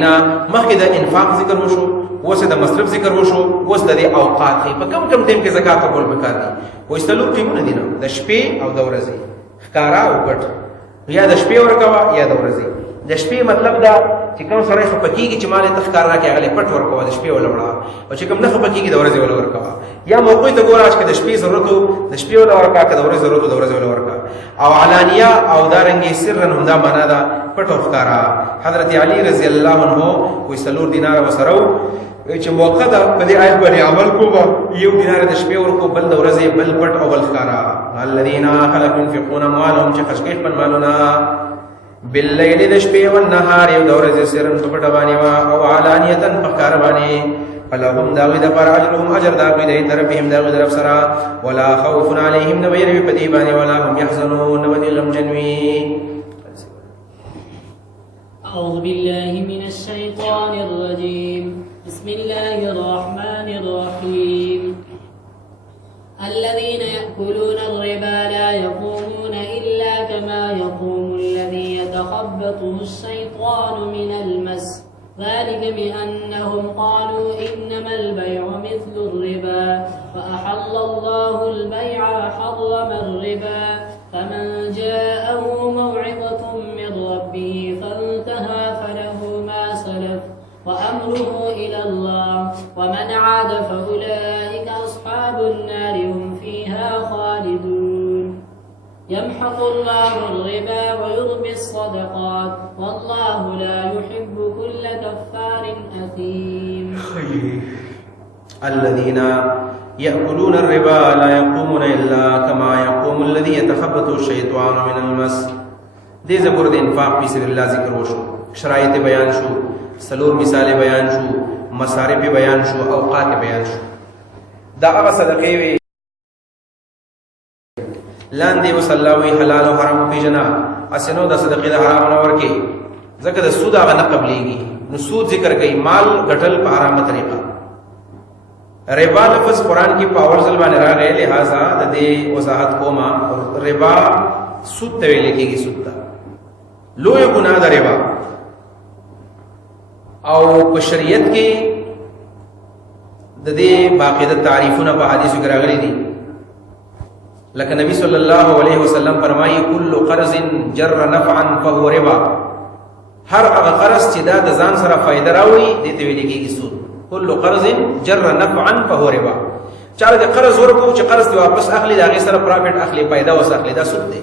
الذين مخکې د انفاق ذکر وشو، اوس د مصرف ذکر وشو، اوس د اوقات په کم کم ټیم کې زکات ورکول پکار دي. وایي څلور ټیمونه دي نو د شپې او د ورځې، ښکارا او پټ. یا د شپې ورکوه یا د ورځې. د شپې مطلب دا چې کوم سړی خفه کېږي چې مال ته ښکار راکړي هغه پټ ورکوه، د شپې وله وړه، او چې کوم نه خفه کېږي د ورځې وله ورکوه. یا موقع ته ګوره چې د شپې ضرورت و د شپې وله ورکوه، که د ورځې ضرورت و د ورځې وله ورکوه. او علانیه او دارنګې سرا هم دا معنا ده پټ او ښکارا. حضرت علي رضی الله عنه وایي 4 دیناره ورسره و، چې موقع ده په دې آیت باندې عمل کوم، 1 دینار د شپې ورکو، بل د ورځې، بل پټ او بل ښکارا. الذين خلق ينفقون اموالهم چې خرج کوي خپل مالونه بالليل د شپې او النهار یو د ورځې سرن په پټ باندې او علانیه په ښکار باندې، فلهم داوی د پر اجرهم اجر داوی د ربهم داوی در افسرا ولا خوف عليهم نبير په دې باندې ولا هم يحزنون ودي غم جنوي. أعوذ بالله من الشيطان الرجيم. بسم الله الرحمن الرحيم. الذين يأكلون الربا لا يقومون إلا كما يقوم الذي يتخبطه الشيطان من المس، ذلك بأنهم قالوا إنما البيع مثل الربا فأحل الله البيع وحرم الربا، فمن جاءه موعظة من ربه فانتهى فله ما سلف وأمره إلى الله ومن عاد فأولئك أصحاب النار هم فيها خالدون. يمحق الله الربا ويربي الصدقات والله لا يحب كل كفار أثيم. الذين يأكلون الربا لا يقومون إلا كما يقوم الذي يتخبطه الشيطان من المس. دې زبر د انفاق فی سبیل الله ذکر وشو، شرایط بیان شو، سلور مثال بیان شو، مصارف بیان شو، اوقات بیان شو. دا هغه صدقې وي لاندې وسلاوي حلال او حرام پیژنا، اسنو د صدقې د حرام نه ورکي، ځکه د سود هغه نه قبليږي. نو سود ذکر کوي مال ګټل په حرامه طریقه. ربا لفظ قرآن کی پاور ځل باندې راغی، لہذا د دې وضاحت کوما. ربا سود ته ویل کېږي، سود ته لوی ګناه ده ربا. او په شریعت کې د دې باقاعده تعریفونه په حدیثو کې راغلي دي. لکه نبی صلی الله علیه وسلم فرمایي کل قرض جر نفعا فهو ربا. هر هغه قرض چې دا د ځان سره فائدہ راوړي دې ته ویل کېږي سود. کل قرض جر نفعا فهو ربا. چاله د قرض ورکو چې قرض دی واپس اخلي، دا غي سره پروفټ اخلي، فائدہ وس اخلي، دا سود دی.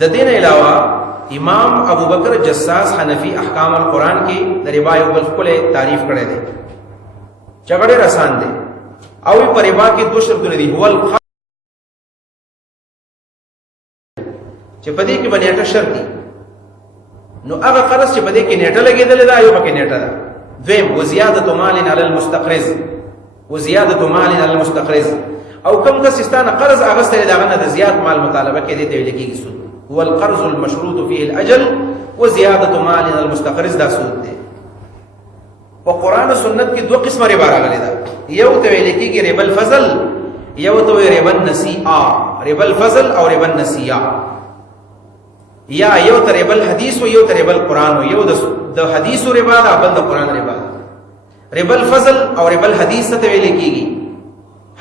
د دین علاوه امام ابو بکر جساس حنفی احکام القرآن کې د ربا یو بل خپل تعریف کړی دی، چغړې رسان دی. او په ربا کې دوه شرطونه دي، هو القرض چې په دې کې باندې اټه شرط دي. نو هغه قرض چې په دې کې نیټه لګېدل دا یو پکې نیټه ده. دویم وزیادت مال علی المستقرض، وزیادت مال علی المستقرض. او کوم کسستانه قرض اغستل داغه نه د زیات مال مطالبه کې دي ته ویل کېږي سود. هو القرض المشروط فيه الاجل وزياده مال المستقرض، دا سود دی. په قران او سنت کې دوه قسمه ربا راغلي ده، یو ته ویل کېږي ربا الفضل، یو ته ربا النسیئه. ربا الفضل او ربا النسیئه، یا یو ته ربا الحديث او یو ته ربا القران، یو د حدیث ربا ده بل د قران ربا. ربا الفضل او ربا الحديث ته ویل کېږي.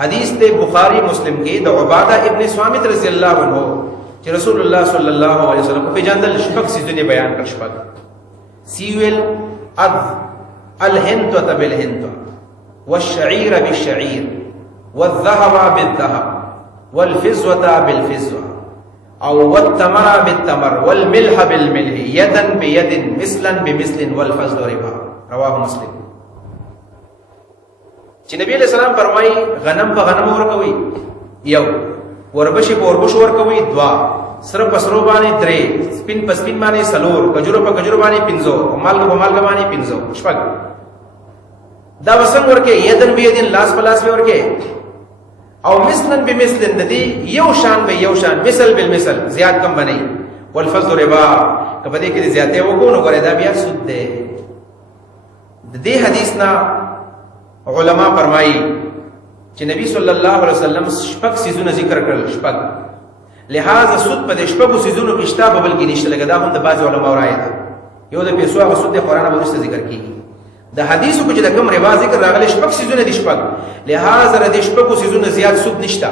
حدیث ته بخاری مسلم کې د عباده ابن صامت رضی الله عنه چې رسول الله صلی الله علیه وسلم په جاندل شپږ سيزونه بیان کړ. شپږ سیویل اذ الهنت بالهنت والشعير بالشعير والذهب بالذهب والفزوة بالفزوة او والتمر بالتمر والملح بالملح يدا بيد مثلا بمثل والفضل ربا. رواه مسلم. چې نبی علیہ السلام فرمایي غنم په غنم ورکوي یو، وربشي په وربشو ورکوي دوا، سره پسرو باندې درې، سپین په سپین باندې سلور، کجورو په کجورو باندې پنځو، مالګه په مالګه باندې پنځو، شپږ. دا وسنګ ورکه یدن بيدن لاس په لاس ورکه، او مثلن بمثلن د دې یو شان به یو شان، مثل بالمثل، زیات کم بنئ. والفضل ربا، کبه دې کې زیاته وګونو غره دا بیا سود ده. د دې حدیث نا علما فرمایي چې نبی صلی الله علیه وسلم شپږ سيزونه ذکر کړل. شپږ لہذا سود په شپږو سيزونو کې شته بل کې نشته. لکه دا هم د بعض علماء رائے ده. یو د پیسو هغه سود د قرآن په واسطه ذکر کیږي. د حدیثو کې چې د کوم روا ذکر راغلي شپږ سيزونه دي شپږ، لہذا د شپږو سيزونو زیات سود نشته.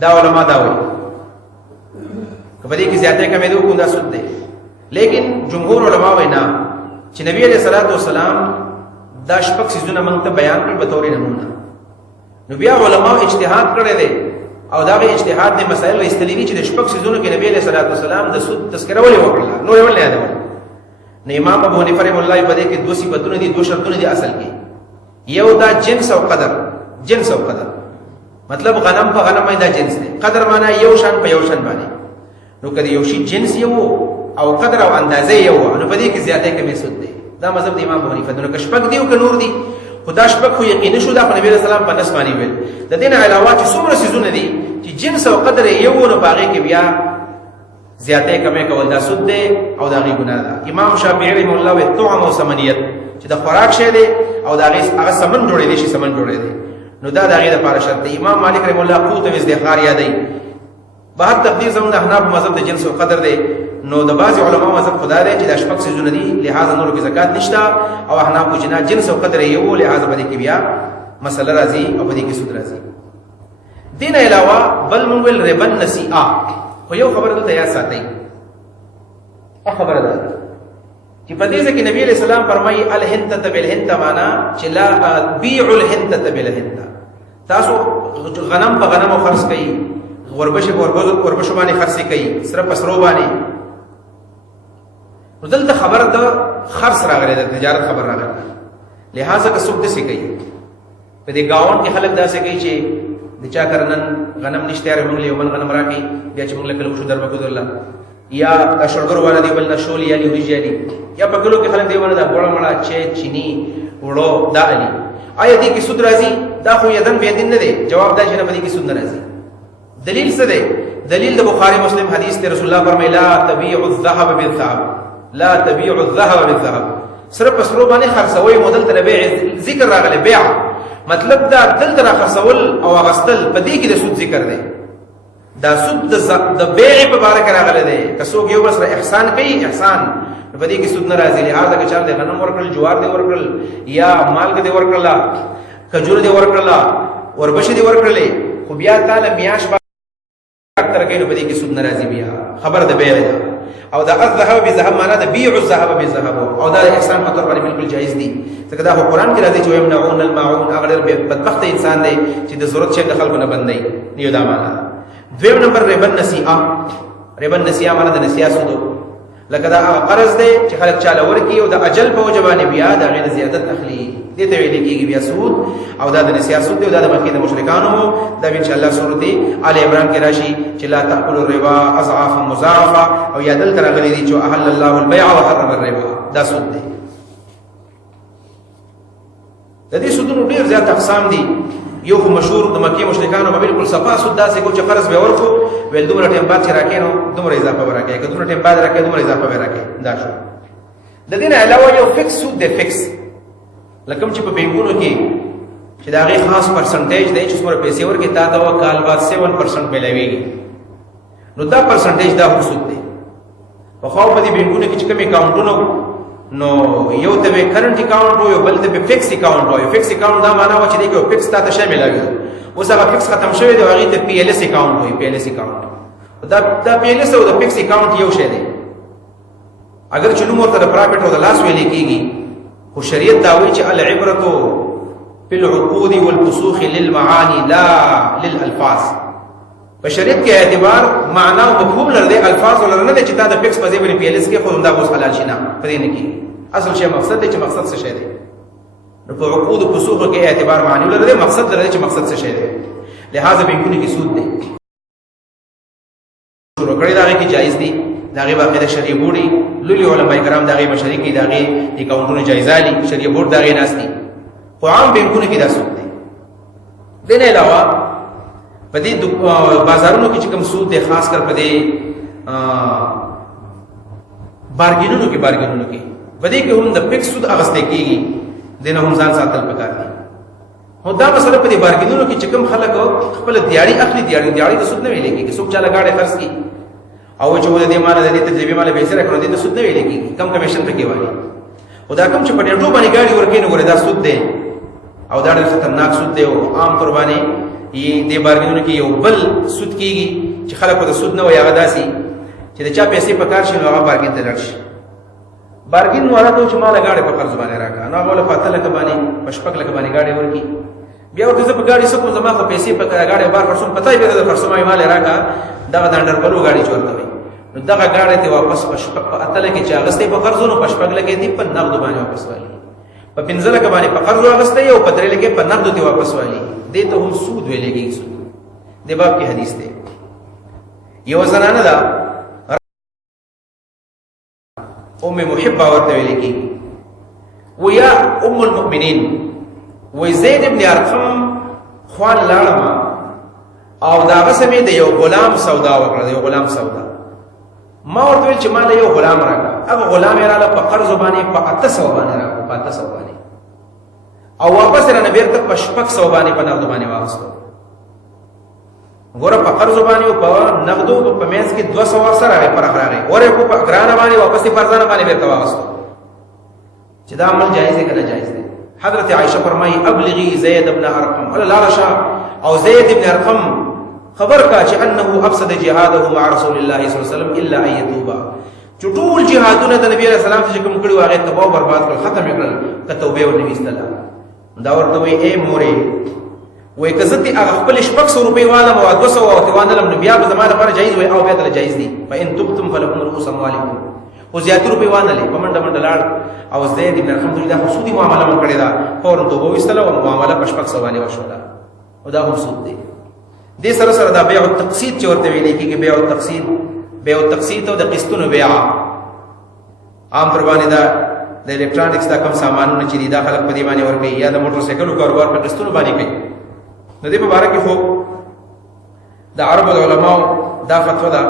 دا علماء دا وایي کبدی کی زیاتې کمې دوه کو دا سود دی. لیکن جمهور علما وایي نه چې نبی علیہ الصلوۃ والسلام دا شپږ سيزونه موږ ته بیان کړل به تور نمونه. نو بیا علما اجتهاد کړی دی او دا به اجتهاد د مسائل استلیلی چې د شپږ سيزونو کې نبی علیہ الصلوۃ والسلام د سود تذکرہ ولې وکړه نو یې ولې یادول. نو امام ابو حنیفه رحمه الله په دې کې دوه صفاتونه دي، دوه شرطونه دي اصل کې. یو دا جنس او قدر. جنس او قدر مطلب غنم په غنم باندې دا جنس دی، قدر معنی یو شان په یو شان باندې. نو کله یو شی جنس یو او قدر او اندازې یو نو په دې کې زیاتې کمې سود دی. دا مذهب د امام ابو حنیفه نو کشپک دی او ک نور دی خدا شپک خو یقین شو دا نبی رسول الله په نس باندې ویل. د دین علاوه چې څومره سيزونه دي چې جنس او قدر یو نو باغې کې بیا زیاتې کمې کول دا سود دی او دا غي ګناه ده. امام شافعي رحمه الله وی طعم او ثمنیت چې د خوراک شه دی او دا هغه ثمن جوړې دي شي ثمن جوړې دي نو دا د غي لپاره شرط دی. امام مالک رحمه الله قوت او ازدخار یادای بهر تقدیر زموږ د احناف مذهب د جنس او قدر دی. نو د بعض علماء مذهب خدا دی چې د شپږ سيزونه دي لہذا نور کې زکات نشته او احناف کو جنا جنس او قدر یو لہذا باندې کې بیا مسله راځي او باندې کې سود راځي. دین علاوه بل مونږ ول ربا النسیئه خو یو خبره ته یا ساتي خبره ده چې په دې کې نبی علیہ السلام فرمایي الهنته بالهنته معنا چې لا بيع الهنته بالهنته. تاسو غنم په غنم خرڅ کړئ، وربشه وربشه باندې خرڅ کړئ، سره پسرو باندې. نو دلته خبر د خرڅ راغلی د تجارت خبر راغلی. لہذا که څوک داسې کوي په دې گاون کې خلک داسې کوي چې د چا کرنن غنم نشته یاره موږ له من غنم راکې بیا چې موږ له کلو شو دربه ګذرلا یا شړګر والا دی بل شول یا لیږي یا په کلو کې خلک دی ونه دا ګوړه مړه چې چینی وړو دا علي. آیا دې کې سود راځي؟ دا خو یدن به دین نه دی. جواب دا چې نه باندې کې سود نه راځي. دلیل څه دی؟ دلیل د بخاری مسلم حدیث ته رسول الله فرمایي لا تبيع الذهب بالذهب، لا تبيع الذهب بالذهب. صرف پسرو باندې خرڅوي مودل ته بیع ذکر راغلی. بیع مطلب دا دلته را خرڅول او غستل په دې کې د سود ذکر دی. دا سود د بیع په اړه راغلی دی. که څوک یو بل سره احسان کوي احسان په دې کې سود نه راځي. لہذا که چا د غنم ورکړل، جوار دی ورکړل یا مالګ دی ورکړل، کجور دی ورکړل، وربشه دی ورکړلې خو بیا تعالی میاش اکثر کینو په دې کې سود ناراضي بیا خبر ده بیع ده. او دا الذهب بذهب معنا ده بيع الذهب بذهب او دا احسان په تور باندې بالکل جایز دي. ځکه دا قرآن کې راځي چې يمنعون الماعون اغلر بدبخت انسان دی چې د ضرورت شي د خلکو نه بندي یو دا معنا. دویم نمبر ربا النسیئه. ربا النسیئه معنا د نسیئه سود. لکه دا قرض دی چې خلک چاله ورکی او د اجل په وجبانه بیا دا غیر زیادت اخلي دې ته ویل کېږي بیا سود. او دا د نسیئه سود دی او دا د مکه د مشرکانو دا ان شاء الله سورته آل عمران کې راشي چې لا تاكلوا الربا اضعافا مضاعفه او یادل تر غلي دي چې احل الله البيع وحرم الربا. دا سود دی. د دې سودونو ډیر زیات اقسام دي. یو مشهور د مکه مشرکانو بالکل صفا سود داسې کو چې قرض به ورکو ویل دومره ټیم بعد چې راکې نو دومره اضافه ورکې، که دومره ټیم بعد راکې دومره اضافه ورکې. دا شو. د دې علاوه یو فکس سود دی. فکس لکه چې په بانکونو کې چې دا غي خاص پرسنټیج دی چې څومره پیسې ورکې تا دا کال بعد 7% ملويږي. نو دا پرسنټیج دا سود دی. په خو په دې بانکونو کې چې کوم اکاونټونو نو یو ته کرنٹ اکاؤنٹ ہو یو بل ته فکس اکاؤنٹ ہو. فکس اکاؤنٹ دا معنا و چې دغه فکس تا ته شامل وي. اوس هغه فکس ختم شوی دی هغه ته پی ایل ایس اکاؤنٹ وي. پی ایل ایس اکاؤنٹ دا پی ایل ایس او دا فکس اکاؤنٹ یو شی دی. اگر چې نو مرته پرایویټ او د لاس ویل کېږي خو شریعت دا وایي چې العبرة بالعقود والفسوخ للمعاني لا للالفاظ. په شریعت کې اعتبار معنا او مفهوم لري الفاظ ولرنه چې تا د فکس په ځای باندې پی ایل ایس کې خو دا اوس حلال شي نه پدې نه کې اصل شی مقصد دی چې مقصد څه شی دی. نو په عقود او فسوخ کې اعتبار معنی لري مقصد لري چې مقصد څه شی دی. لہذا بانکونو کې سود دی شروع کړی دا کې جایز دی. دا غي باقاعده شریعه بوري لولي علماء کرام دا غي مشاري کې دا غي اکاونټونو جایزالي شریعه بورډ دا غي ناشتي. خو عام بانکونو کې دا سود دی. دنه علاوه په دې بازارونو کې چې کوم سود دی خاص کر په دې بارګینونو کې په دې کې هم د فکس سود اغسته کېږي. دنه هم ځان ساتل پکار دي. نو دا مسله په دې بارګینونو کې چې کوم خلک خپل دیاړي اخلي، دیاړي د سود نه ویل کېږي. څوک چاله گاډي خرڅ کی او چې ولې دې مال د دې تجربه مال به سره کړو دې سود نه ویل کېږي، کم کمیشن پکې وایي. او دا کوم چې په ډېرو باندې گاډي ورکې نه ګوره دا سود دی او دا ډېر خطرناک سود دی. او عام قرباني یې دې بارګینونو کې یو بل سود کېږي چې خلکو د سود نه وایي، هغه داسي چې د چا پیسې په کار شي نو هغه بارګین ته لاړ شي. بارګین والا ته چې مال گاډي په قرض باندې راکا نو هغه له فاتله کې باندې پشپک لکه باندې گاډي ورکی، بیا ورته زه په گاډي سکو زما خو پیسې په گاډي بار خرڅوم، پتاي به د خرڅومای مال راکا دغه د انډرپلو گاډي چورته وي. نو دغه گاډي ته واپس پشپک په اتله کې چې اغستې په قرضونو پشپک لګې دي په نقد باندې واپس والی، په پنځله کې باندې په قرض اغستې او په درې لګې په نقد ته واپس والی. دې ته هم سود ویلېږي. سود د باب کې حدیث دی. یو زنانه ده ام محبه ورته ویل کېږي، ویا ام المؤمنین وی زید ابن ارقم خوان لاړم او داغه سمې د یو غلام سودا وکړه، د یو غلام سودا. ما ورته ویل چې ما له یو غلام راکړه، هغه غلام یې رااله په قرض باندې په 800 باندې راکړه، په 800 باندې، او واپس را نه بیرته په 600 باندې په نقد باندې واغستو. ګوره په قرض باندې او په نقدو په میز کې 200 سره راغی فرق راغی، ورې په ګرانه باندې واپس په فرزانه باندې بیرته واغستو. چې دا عمل جایز دی کنه جایز دی؟ حضرت عائشہ فرمایي ابلغي زید ابن ارقم قال لا رشا او زید ابن ارقم خبر کا چې انه افسد جهاده مع رسول الله صلی الله علیه وسلم الا ان يتوبا، چې ټول جهادونه د نبی علیہ السلام ته کوم کړي واغې تباہ او برباد کړ، ختم کړل، ته توبه او نبی استلا. دا ورته وی اے مورې وای کزتی هغه خپل 600 روپۍ والا او 200 او توانلم نو بیا به زماده لپاره جایز وای او بیا ته جایز دي. فإن تبتم فلكم رؤوس اموالكم، او زیات روپۍ وانلې په منډه منډه لاړ او زید ابن ارقم ته دا سودی معامله وکړه، دا فورن توبه وستله او معامله په 600 باندې وشوله، او دا هم سود دی. دې سره سره دا بیع التقسیط چې ورته ویل کېږي، بیع التقسیط او د قسطونو بیع عام پر باندې دا د الکترونیکس دا کم سامانونه چې دا خلک په دې باندې ورکوي یا د موټر سایکلو کاروبار په قسطونو باندې کوي. نو دې په باره کې خو د عربو علماو دا فتوا ده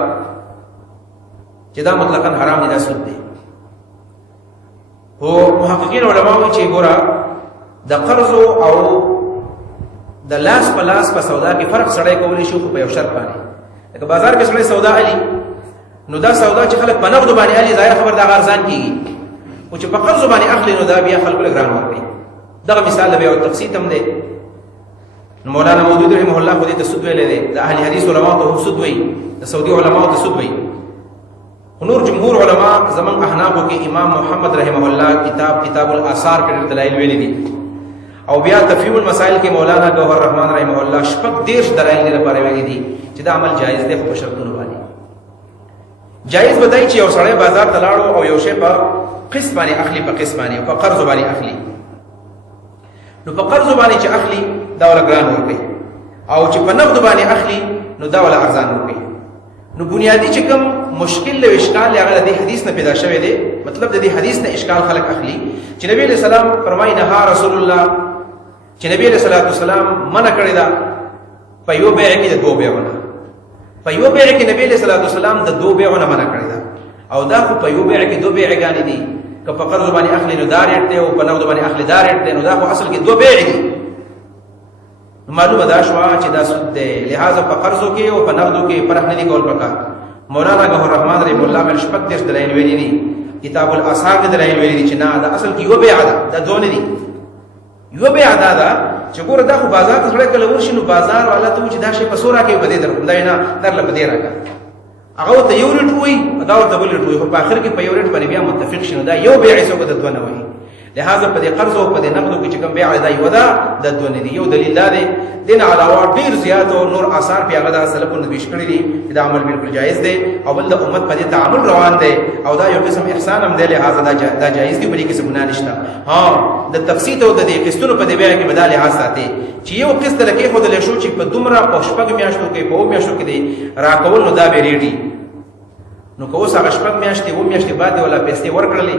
چې دا مطلقاً حرام دي، دا سود دی. خو محققین علما وایي چې ګوره د قرض او د لاس په لاس په سودا کې فرق سړی کولی شي، خو په یو شرط باندې. لکه بازار کې سړی سودا علي نو دا سودا چې خلک په نقدو باندې علي ظاهر خبر دا ارزان کېږي، او چې په قرض باندې اخلي نو دا بیا خلکو له ګران ورکوي. دغه مثال د بیع التقسیط هم دی. مولانا مودودی رحمه الله خو دې ته سود ویلې دی، د اهل حدیث علماء ته هم سود وایي، د سعودي علماء ته سود وایي. نور جمهور علما زمن احنافو کې امام محمد رحمه الله کتاب الاثار کې دلایل ویلي دي، او بیا تفهیم المسائل کې مولانا گوهر رحمان رحمه الله شپږ دیرش دلایل لپاره ویلي دي چې دا عمل جایز دی په شرطونو باندې. جایز بدای چې یو سړی بازار ته لاړو او یو شی په قسط باندې اخلي، په قسط باندې په قرض باندې اخلي، نو په قرض باندې چې اخلي دا ولا ګران ورکوي، او چې په نقد باندې اخلي نو دا ولا ارزان ورکوي. نو بنیادی چې کوم مشکل له اشکال هغه د حدیث نه پیدا شوی دی، مطلب د دې حدیث نه اشکال خلق اخلي چې نبی علیہ السلام فرمایي نه رسول الله چې نبی علیہ السلام منع کړی دا په یو بیع کې د دوه بیعونه، په یو بیع کې نبی علیہ السلام د دوه بیعونه منع کړی دا، او دا خو په یو بیع کې دوه بیعګانې دي، که په قرض باندې اخلي نو دا ریټ دی او په نقد باندې اخلي دا ریټ دی، نو دا خو اصل کې دوه بیع دي. معلومه دا شو چې دا سود دی، لہذا په قرضو کې او په نقدو کې فرق نه دی کول پکار. مولانا گوهر رحمان رحمه الله مل شپږ دیرش دلایل ویلي دي، کتاب الاثار کې دلایل ویلي دي چې نه دا اصل کې یو بیع ده، دا دوه نه دي. یو بیع ده چې ګوره دا خو بازار ته سړی کله ورشي نو بازار والا ته چې دا شی په سورا کې بده درکوم، دا نه درله بده راکا، هغه ته یو ریټ وایي دا ورته بل ریټ وایي، خو په اخر کې په یو ریټ باندې بیا متفق شي، نو دا یو بیع څه وکړه دوه نه وایي. لہذا په دې قرض او په دې نقد کې چې کوم بیع دی یو دا د دوه نه دي. یو دلیل دا دی، دین علاوه ډیر زیات او نور آثار په هغه د سلفونو پیش کړی دي دا عمل بالکل جایز دی، او بل د امت په دې تعامل روان دی، او دا یو قسم احسان هم دی، لہذا دا جایز دی، بلکې څه ګناه نشته. ها د تقسیط او د دې قسطونو په دې بیع کې بدل لحاظ ساتي چې یو قسط لکه خو د لشو چې په دومره په شپږ میاشتو کې په میاشتو کې دی راکول نو دا به ریډي، نو که اوس هغه شپږ میاشتې و میاشتې بعد ولا پیسې ورکړلې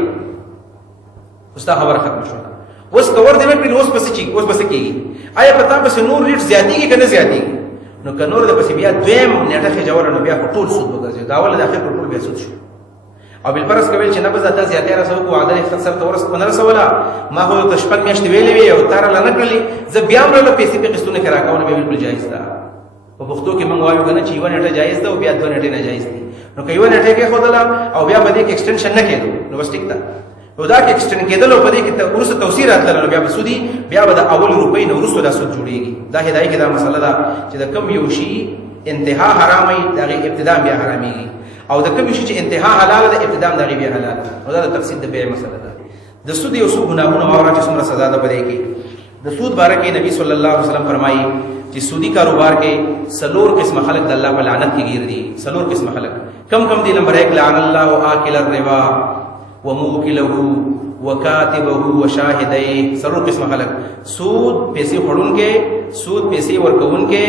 اوس دا خبره ختم شوه. اوس کور دی نکړي اوس پس کېږي، آیا پتا پس نور ریټ زیاتېږي که نه زیاتېږي؟ نو که نور د پسې بیا دویم نیټه خېجوله نو بیا خو ټول سود وګرځي، دا اول د اخر پر ټول بیا سود شو. او بل پرس کوي چې نه بز د زیاتې رسو کو عادل خسر تورس 1500 ولا ما هو تشپک میاشت ویلې وی او تار لا نکړلی ز بیا مړ پیسې په قسطونه کرا کاونه به بالکل جایز ده په پښتو کې موږ وایو کنه چې یو نیټه جایز ده او بیا دوه نیټه نه جایز دي نو کوي یو نیټه کې خدلا او بیا باندې کې ایکسټنشن نه کېدو نو بس ټیک ده نو دا کې ایکسټنډ کېدل او په دې کې ورسره توسیر راتلل بیا بسودي بیا به د اول روپۍ نو ورسره د سود جوړيږي دا هدايه کې دا مسله ده چې د کم یو شی انتها حرامي دغه ابتدا بیا حراميږي او د کوم شي چې انتها حلال ده ابتدا دغه بیا حلال او دا د تفصیل د بیع مسله ده د سود یو څو ګناهونه او چې څومره سزا ده پدې کې د سود باره کې نبی صلی الله علیه وسلم فرمایي چې سودی کاروبار کې سلور قسم خلق د الله په لعنت کې گیر دي سلور قسم خلق کم کم دي نمبر 1 لعن الله آکل الربا وموکله وکاتبه وشاهديه سلور قسم خلق سود پیسې خړونکې سود پیسې ورکوونکې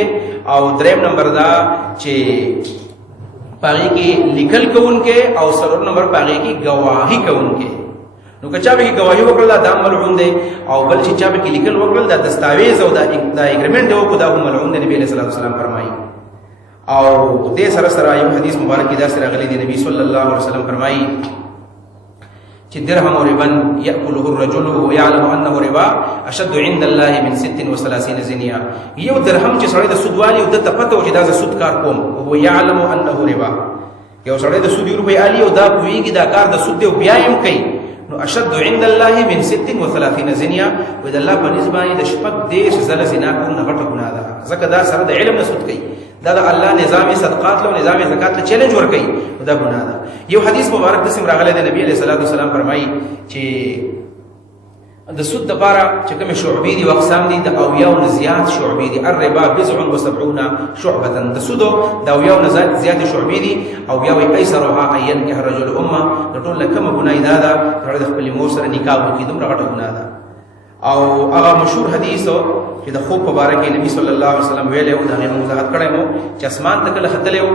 او دریم نمبر دا چې پاغي کې لیکل کوونکې او سلور نمبر پاغي کې گواہی کوونکې نو کچا به گواہی وکړه دا ملعون دی او بل چې چا به کې لیکل وکړه دا دستاویز او دا اګریمنت وکړه دا ملعون دی نبی صلی الله علیه وسلم فرمایي او دې سره سره یو حدیث مبارک کې دا سره غلي دی نبی صلی الله علیه وسلم فرمایي چې درهم او ربا یاکله الرجل ويعلم انه ربا اشد عند الله من 36 زنیا یو درهم چې سړی د سود والی او د پته او چې دا سود کار کوم او يعلم انه ربا یو سړی د سود روپی علی او دا کویږي دا کار د سود دی بیا هم کوي نو اشد عند الله من 36 زنیا و د الله په نسبت د شپږ دیش زله زنا کو نه غټه ګناه ده ځکه دا سره د علم نه سود کوي دا د الله نظام صدقات له نظام زکات له چیلنج ور کوي دا ګناه ده یو حدیث مبارک د سم راغله د نبی علیہ الصلوۃ والسلام فرمایي چې د سود لپاره چې کوم شعبې دي او اقسام دي د او یو زیات شعبې دي الربا 70 شعبه د سود د او یو زیات شعبې دي او یو ایسرها عین که رجل امه د ټول کوم ګناه ده د خپل مور سره نکاح وکړي دومره غټه ګناه ده او هغه مشهور حدیث چې د خوب په باره کې نبی صلی الله علیه وسلم ویلو دا غو وضاحت کړی مو چې اسمان ته کله ختلو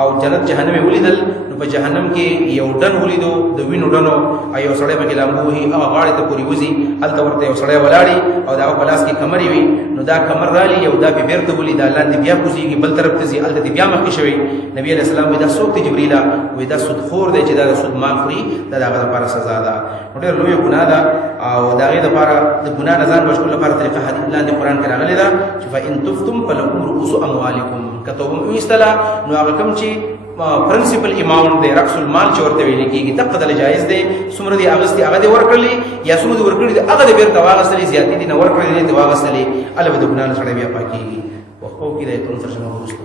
او جنت جهنم ولیدل نو په جهنم کې یو ډن ولیدو د وینو ډنو ایو سړی په لامبو هي هغه غاړه ته پوری وزي الته ورته یو سړی ولاړی او دا په لاس کې کمرې وي نو دا کمر رالی یو دا به بیرته ولید الله دې بیا کوزيږي بل طرف ته زی الته دې بیا مخکې شوی نبی علیہ السلام دا سوق جبرئیل وې دا سود خور دی چې دا سود مال خوري دا دغه لپاره سزا ده ډېر لوی ګناه ده او دا غي لپاره د ګناه نه ځان بچول لپاره طریقه حدیث لاندې قران کې راغلی ده چې فإن تفتم فلكم رؤوس اموالکم کتبم ایستلا نو هغه کوم چې پرنسپل اماونت دی رأس المال چې ورته ویل کېږي دغه د جایز دی څومره دی اغستی هغه دی ورکړلی یا څومره دی ورکړلی هغه دی بیرته واغستلی زیاتې دي نه ورکړلی دی واغستلی الله به د ګناه نه سره بیا پاکيږي وخت کې د تون ترجمه ورسته